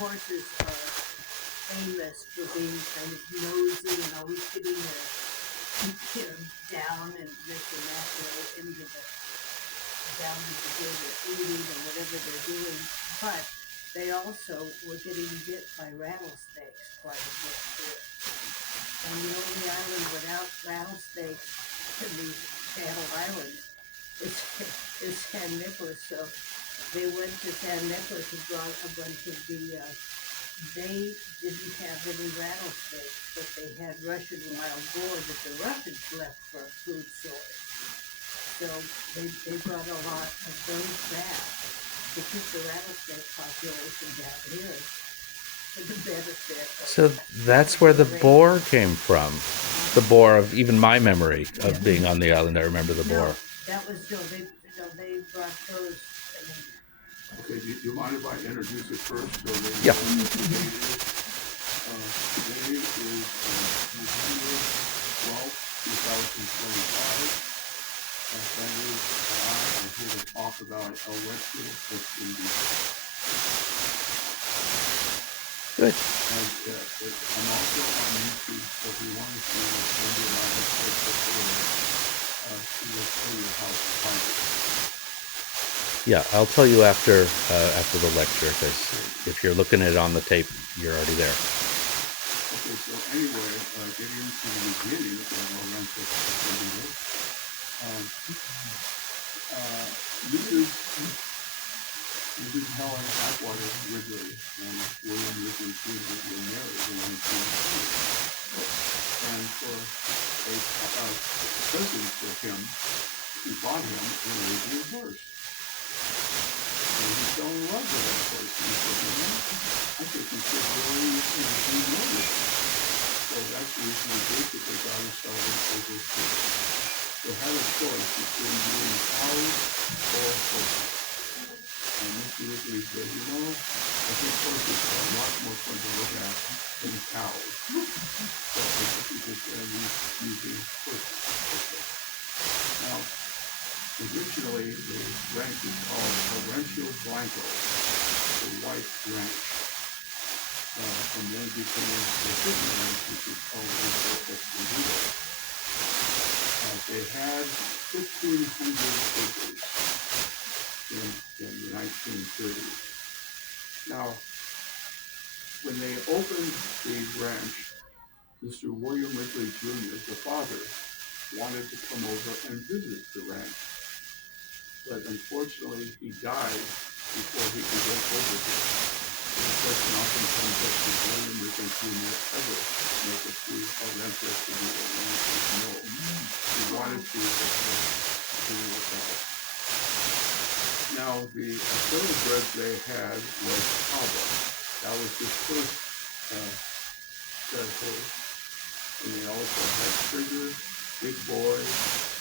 horses are famous for being kind of nosy and always getting their down and this and that, into the down into where they're eating or whatever they're doing. But they also were getting bit by rattlesnakes quite a bit here. And the only island without rattlesnakes in these Channel Islands is San Nicolas. So they went to San Nicolas and brought a bunch of they didn't have any rattlesnakes, but they had Russian wild boar that the Russians left for a food source. So they brought a lot of those back to keep the rattlesnake population down here for the benefit. So that's where the boar came from. The boar of even my memory of being on the island. I remember the boar. That was they brought those. Okay, do you mind if I introduce it first? So Yeah. Today is November 12th, 2025. Andrew and I are here to talk about Rancho, Escondido. Good. And I'm also on YouTube, so if you want to see Andrew and I have said before, we will tell you how to find it. Yeah, I'll tell you after the lecture, because if you're looking at it on the tape, you're already there. Okay, so anyway, getting into the beginning of Rancho Escondido, Mrs. Helen Atwater Ridley and William Ridley Jr. were married in 1920. And for a present for him, he bought him an Arabian horse. And he fell in love with that horse. And he said, I think you should really know this. So that's the reason we basically got her started with this horse. So had a choice between doing cows or horses. And Mr. Ridley said, I think horses are a lot more fun to look at than cows. So I think we're just going to be using horses. Okay. Now, originally, the ranch is called Rancho Blanco, the White Ranch. And then it became the Hidden Ranch, which is called Rancho Escondido. They had 1,500 acres in the 1930s. Now, when they opened the ranch, Mr. William Ridley Jr., the father, wanted to come over and visit the ranch. But unfortunately, he died before he could get over here. The question often comes up, did William Ridley Jr. ever make it to Rancho Escondido? And the answer is no. He wanted to, but it didn't work out. Now, the thoroughbred they had was Alba. That was his first set of horse. And they also had Trigger, Big Boy,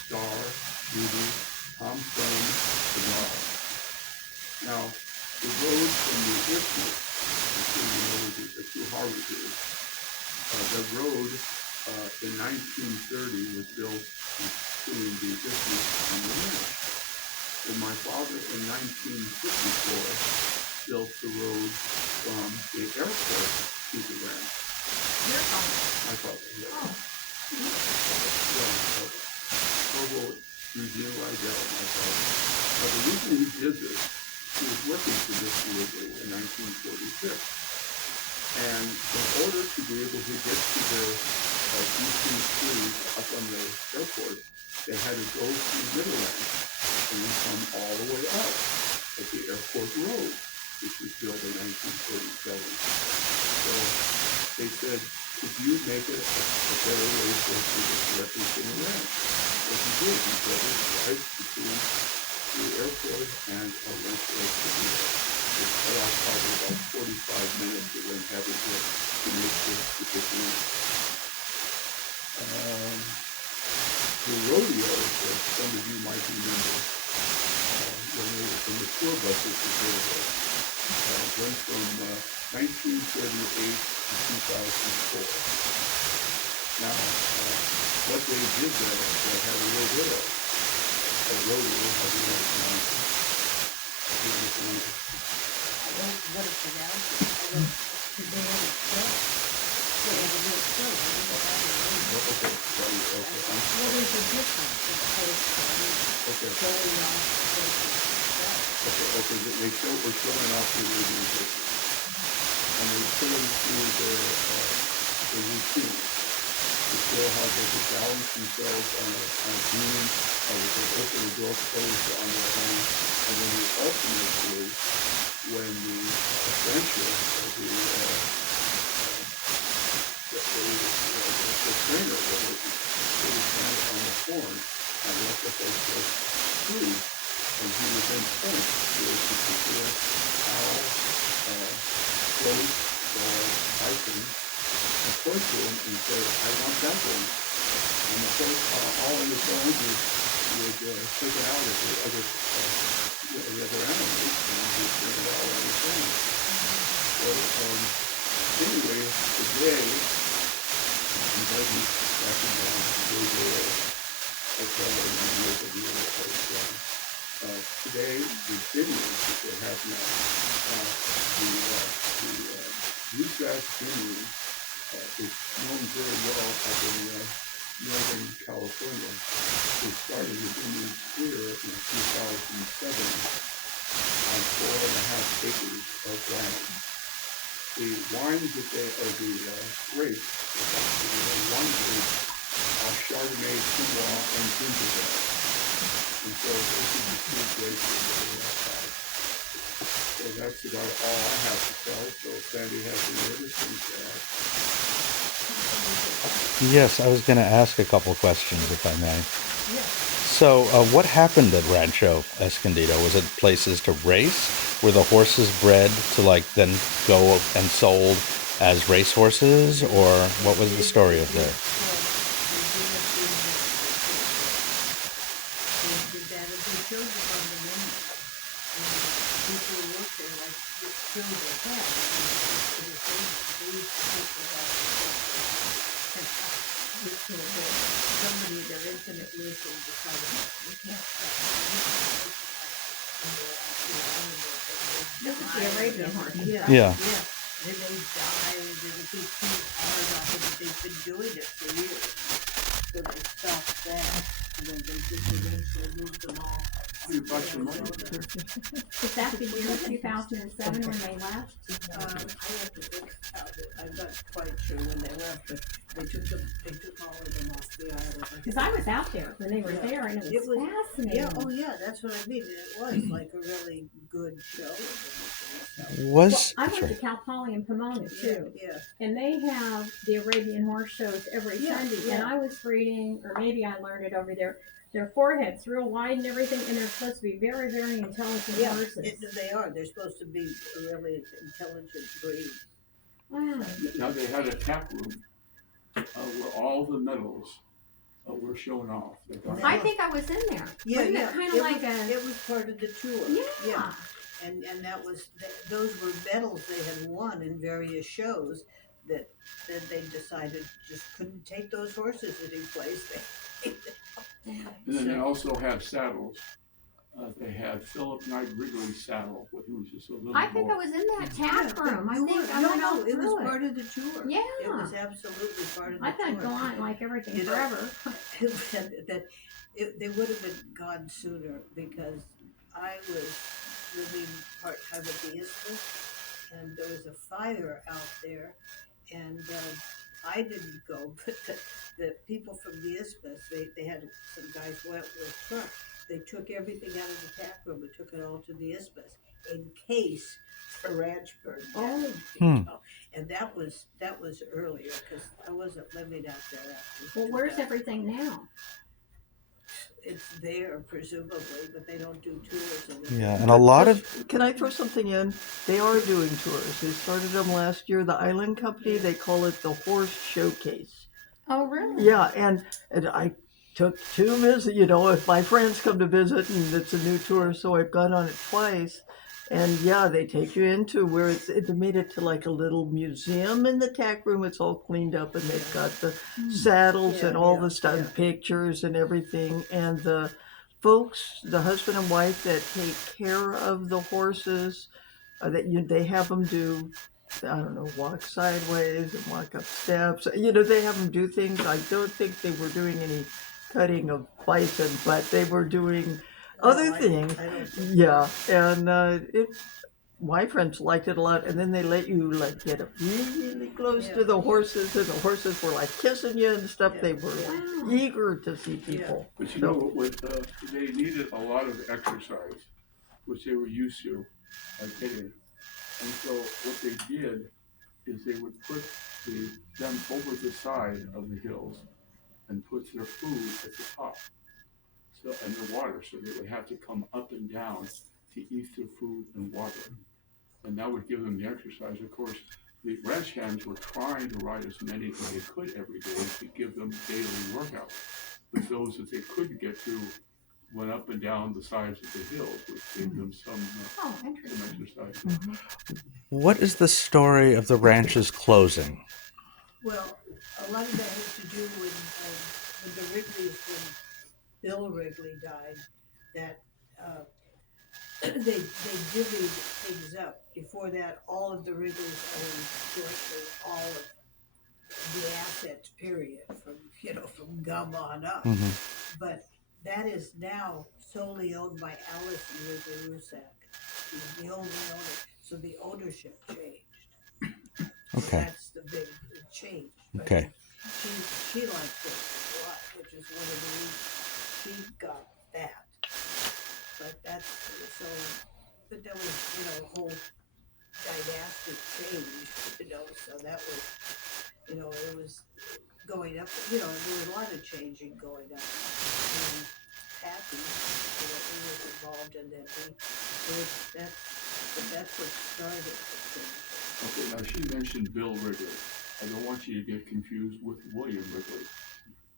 Star, Beauty, Tom Thumb, Cigar. Now, the road from the isthmus, the two harbors here, the road in 1930 was built between the isthmus and the ranch. And my father in 1954 built the road from the airport to the ranch. Your father? My father, yes. Oh. Corporal Eugene Liddell, my father. Now, the reason he did this, he was working for Mr. Liddell in 1946. And in order to be able to get to the eastern street up on the airport, they had to go through Middleland and then come all the way up at the airport road, which was built in 1947. So they said, could you make it a better way for us to get directly from the ranch? What he did, he built it right between the airport and Rancho Escondido. It cut off probably about 45 minutes of them having to make this particular. The rodeo, that some of you might remember, when the tour buses were built, went from 1938 to 2004. Now, what they did there, they had a rodeo. A rodeo had a rodeo. What is it now? different as opposed to Okay, showing off the places themselves. okay, we're showing off the Arabian horses. And they put them through their routine. They show how they could balance themselves on a beam, how they could open the door closed on their own. And then the ultimate is when the Rancho, or the trainer, was put his hand on the horn and let the horse go through, and he would then point to a particular cow, goat, or bison, and point to him and say, "I want that one." And the horse, all on its own, would take it out of the other animals, and he'd bring it all on its own. So, anyway, today, I'm glad you got me down to go there. That's all I know of the place. Today, the vineyard that they have now, the bluegrass vineyard is known very well up in northern California. They started the vineyard here in 2007 on 4.5 acres of land. The wines that the grapes, the wine grapes, are Chardonnay, Pinot, and Gingerbread. And so this is the two grapes that they have. So that's about all I have to tell. So Sandy has any other things to add. Yes, I was going to ask a couple questions, if I may. Yeah. So, what happened at Rancho Escondido? Was it places to race? Were the horses bred to then go and sold as race horses, or what was the story of there? They did that, and they showed it on the menu. And people looked there like it showed their head. It was they used to take the back somebody, their infinite wisdom decided, we can't stop. This is the Arabian horse. Yeah. Yeah. Yeah. Then they died, and then they too hard off it, but they've been doing it for years. So they stopped that, and then they just eventually moved them all. You bought your money. Is that the year 2007 when they left? I have to think about it. I'm not quite sure when they left, but they took all of them off the island. Because I was out there when they were there, and it was fascinating. Yeah, oh yeah, that's what I mean. It was like a really good show. Well, I went to Cal Poly in Pomona too, Yeah. and they have the Arabian horse shows every Yeah, Sunday. yeah. And I was reading, or maybe I learned it over there. Their foreheads real wide and everything, and they're supposed to be very, very intelligent Yeah, horses. they are. They're supposed to be a really intelligent breed. Wow. Now they had a tap room where all the medals were shown off. I think I was in there. Yeah, Wasn't yeah. it kind of like It was part of the tour. Yeah. And that was those were medals they had won in various shows that they decided just couldn't take those horses any place. And then they also had saddles. They had Philip Knight Wrigley's saddle, who was just a little I think more. I was in that tap room. I think I went all it was through part of the tour. Yeah. It was absolutely part of the I've tour. had gone like everything You know, forever. They would have been gone sooner because I was living part-time at the Isthmus, and there was a fire out there, and I didn't go, but the people from the Isthmus, they had some guys went with a truck. They took everything out of the tap room and took it all to the Isthmus in case the ranch burned down. And that was earlier because I wasn't living out there after. Well, where's everything now? It's there presumably, but they don't do tours of it. Yeah, and a lot of Can I throw something in? They are doing tours. They started them last year. The Island Company, they call it the Horse Showcase. Oh, really? Yeah, and I took 2 visits. If my friends come to visit, and it's a new tour, so I've gone on it twice. And yeah, they take you into where they made it to like a little museum in the tack room. It's all cleaned up, and they've got the saddles and all the stuff, pictures and everything. And the folks, the husband and wife that take care of the horses, they have them do, I don't know, walk sideways and walk up steps. They have them do things. I don't think they were doing any cutting of bison, but they were doing other things. I don't think Yeah, and my friends liked it a lot. And then they let you like get up really close Yeah. to the horses, and the horses were like kissing you and stuff. Yeah. They were Wow. eager to see people. But you know, they needed a lot of exercise, which they were used to getting. And so what they did is they would put them over the side of the hills and put their food at the top, so and the water, so they would have to come up and down to eat their food and water, and that would give them the exercise. Of course, the ranch hands were trying to ride as many as they could every day to give them daily workout, but those that they couldn't get to went up and down the sides of the hills, which gave them some Oh, interesting. exercise. What is the story of the ranch's closing? Well, a lot of that has to do with the Wrigleys, when Bill Wrigley died, that they divvied things up. Before that, all of the Wrigleys owned jointly all of the assets, period, from gum on up. But that is now solely owned by Allison Wrigley Rusak. She's the only owner, so the ownership changed. So Okay. that's the big change. But Okay. She liked it a lot, which is one of the reasons she got that. But that's so. But that was a whole dynastic change, So that was, it was going up. There was a lot of changing going up. And Happy, he was involved in that. That's what started the thing. Okay, now she mentioned Bill Wrigley. I don't want you to get confused with William Wrigley.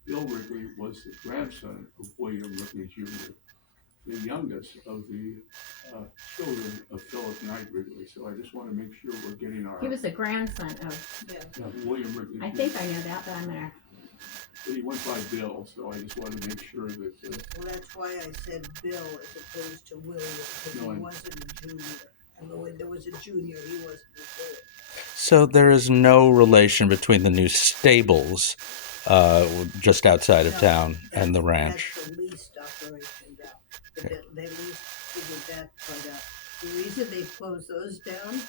Bill Wrigley was the grandson of William Wrigley Jr., the youngest of the children of Philip Knight Wrigley. So I just want to make sure we're getting our... He was the grandson of. Yeah. William Wrigley Jr. I think I know that, but I'm gonna. But he went by Bill, so I just wanted to make sure that... Well, that's why I said Bill as opposed to William, because No, he I- wasn't a junior. And when there was a junior, he wasn't a third. So there is no relation between the new stables just outside of No, town and the that's- ranch. That's the leased operation down. But they figured that part out. The reason they closed those down,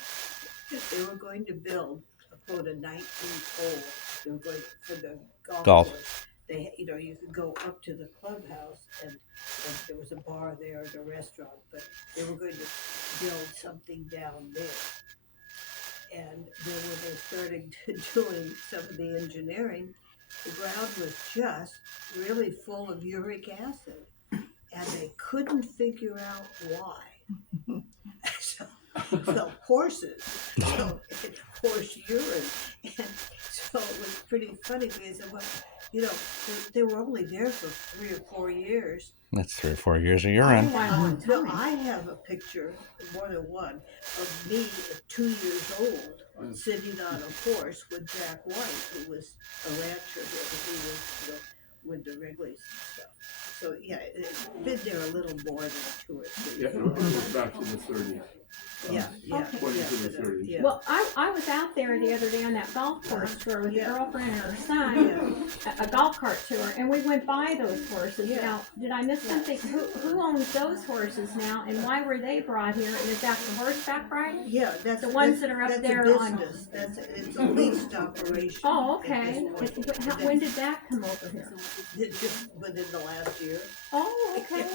they were going to build, quote, a 19-hole. They were going for the golf course. They, you could go up to the clubhouse, and there was a bar there and a restaurant, but they were going to build something down there. And then when they started doing some of the engineering, the ground was just really full of uric acid, and they couldn't figure out why. So horses, horse urine, and so it was pretty funny because they were only there for 3 or 4 years. That's 3 or 4 years of urine. No, I have a picture, more than one, of me at 2 years old, sitting on a horse with Jack White, who was a rancher there. He was with the Wrigleys and stuff. So yeah, it's been there a little more than 2 or 3 Yeah, it goes back to the 30s. Yeah, yeah. 20s to the 30s. Yeah. Well, I was out there the other day on that golf course tour with Yeah. a girlfriend and her son, a golf cart tour, and we went by those horses. Yeah. Now, did I miss something? Who owns those horses now, and why were they brought here? And is that the horseback riding? Yeah, that's The ones that are up that's there a on- business. It's a leased operation. Oh, at okay. this point. When did that come over here? Just within the last year. Oh, okay.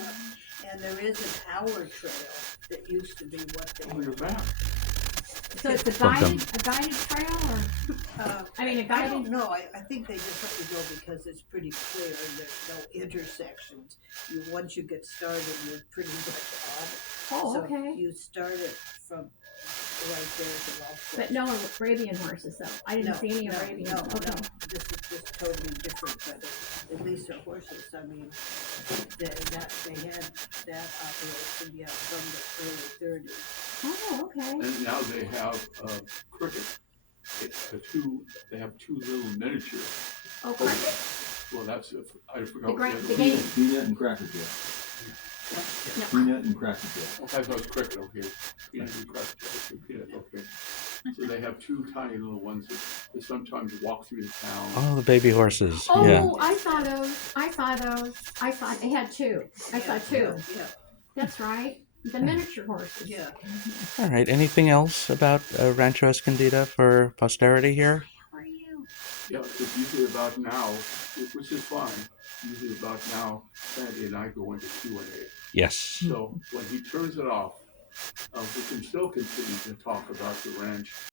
And there is an hour trail that used to be what they Oh, you're back. So it's a guided trail, or I mean a I guided. don't know. I think they just let you go because it's pretty clear and there's no intersections. Once you get started, you're pretty much on it. Oh, So okay. you start it from right there at the golf course. But no Arabian horses, though. I didn't see any Arabian. No, Okay. no. This is just totally different, but at least they're horses. I mean, they had that operation from the early 30s. Oh, okay. And now they have cricket. They have 2 little miniature. Oh, cricket. Well, that's I forgot. The what grand- the the other game. one Peanut and Cracker Jack. No. Peanut and Cracker Jack. was. I thought it was cricket. Okay, peanut and cracker. Okay, peanut. Okay. So they have 2 tiny little ones that They sometimes walk through the town. Oh, the baby horses. Oh, Yeah. I saw those. I saw, they had two. I saw two. Yeah, That's right. The miniature horses. yeah. All right. Anything else about Rancho Escondido for posterity here? How are you? Yeah, it's usually about now, which is fine. Usually about now, Sandy and I go into Q&A. Yes. So when he turns it off, we can still continue to talk about the ranch